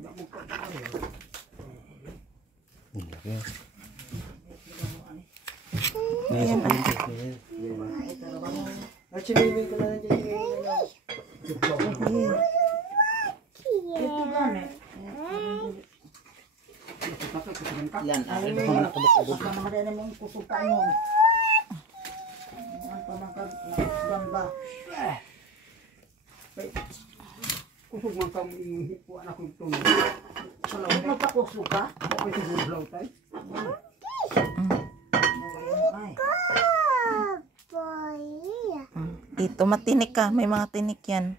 Ayan. Yan, kusog man kang hipo anak ko ito. Salamat magpakusog ka? Bakit ito bulaw tayo? Dito, matinik ka. May mga tinik yan.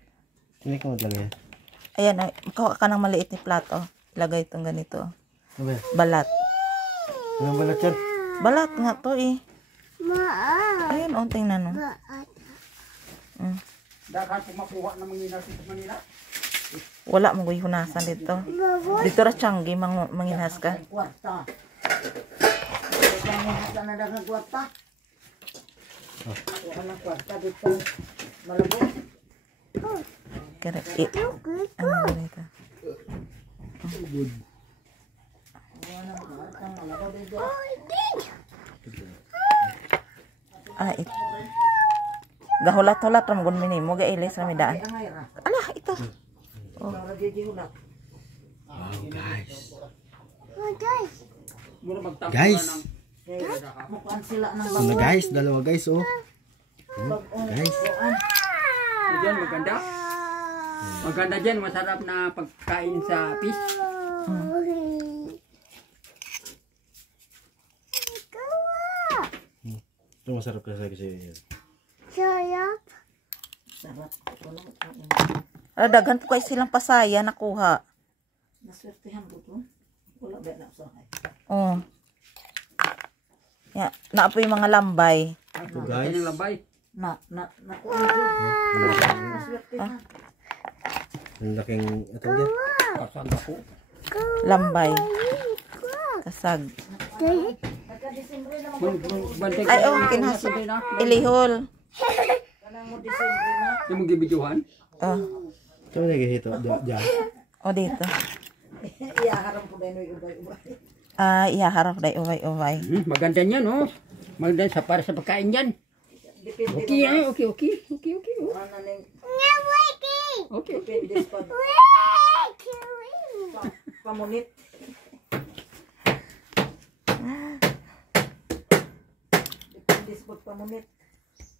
Tinik mo talaga yan. Ayan, kuha ka ng maliit ni plato. Ilagay itong ganito. Ano ba? Balat. Anong balat yan? Balat nga to eh. Ayun, tingnan mo. Dakan po makuha ng mga inasin sa Manila. Wala mo hunasan dito. Dito ra Changi manginhas ka. Kwarta. Manginhas na dagang kwarta. Wala kwarta dito. Malabo. Kaya ano dito? Good. Ito. Gahulat-hulat ram gun minimo gailis ra midaan. Alah, ito. Wow, guys. Guys. Mukhang sila ng Ano guys, dalawa guys oh. Guys. Diyan maganda. Maganda diyan, masarap na pagkain sa fish. Ito masarap kasi yan. sarap. Daghan po kay silang pasaya nakuha. Naswertehan ko to. Wala ba na sa hay. Oh. Ya, naapo yung mga lambay. Ito guys. Ang labay. Naswertehan. Ang laking ito dyan. Pasag ako. Lambay. Kasag. Ay, kinhas. Ilihol. Kanang mo Disyembre na. Yung mga gibidyohan. Oh. Ito mo nagihito. Dyan. O dito. Iyaharap po dahil ubay-ubay. Iyaharap day uway-uway. Maganda niyan, oh. Maganda sa para sa pagkain yan. Depende Okay, ah. Okay. Oh. ano ning Okay. depende pa. Pamunit. Depende sa pamunit.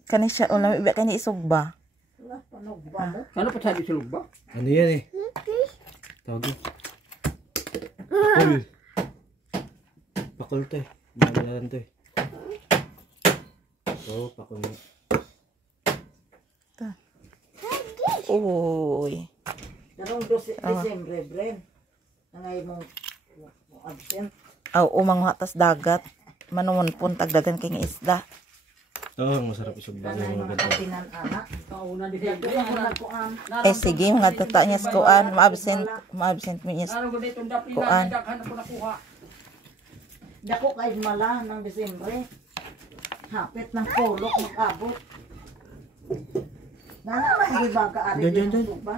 Kani siya ulam iba kani isugba. Wala panog ba mo? Ano pa sabi sa lugba? Ano yan eh? Tawag yun. Uy. Pakul to eh. Magalaran to eh. Oo, pakul mo. Uy. Karong Disyembre, Bren. Nangay mong absent. Umang hatas dagat. Manumon pun tagdagan kay nga isda. Ito, ang masarap isugba Nanay ng mga mga ganito. kantinan anak. Kauna di Dito yung mga kuan. Sige, mga tata niya sa kuan. Ma-absent mo niya sa Ano ko dito dapat kuan. daghan ako nakuha. Dako kay mala ng Disyembre. Hapit ng pulok mag-abot. Nana hindi ba ka-ari Dyan. ba?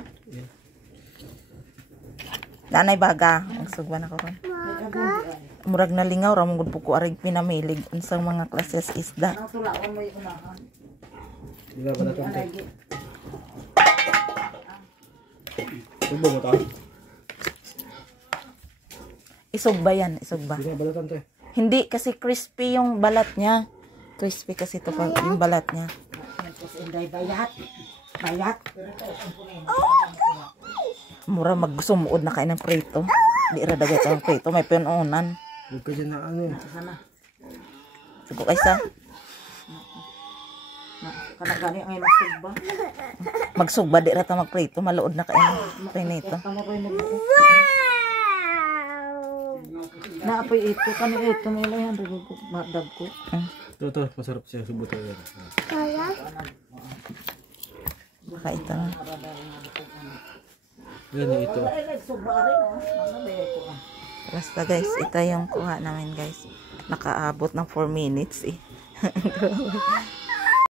Nanay baga. Ang sugba na ko kon. Murag na lingaw ra mong po ko arig pinamilig unsang mga klases isda. Ang tulaon mo yung unahan. Di ba ba na ito? Anay gi. Sugba mo ito. Isugba yan, isugba. Di ba balatan to eh? Hindi kasi crispy yung balat niya. Crispy kasi ito pag yung balat niya. Tapos inday bayat. Bayat. Mura magsumuod na kain ng prito. Di ra dagat ang prito, may pinuunan. Huwag ka dyan na ano eh. Sana. Sugo kaysa Kanagani ang imong sugba. magsugba di ra ta magprito, maluod na kain ng prinito. Kamu koy mo. Naapoy ito kani ito nila yan ko madag ko. Ito, masarap siya. Subo to yan. Baka ito na. Yan eh, ito. Ay sugba rin oh. Ano ba ko ah. Basta guys, ito yung kuha namin guys. Nakaabot ng 4 minutes eh.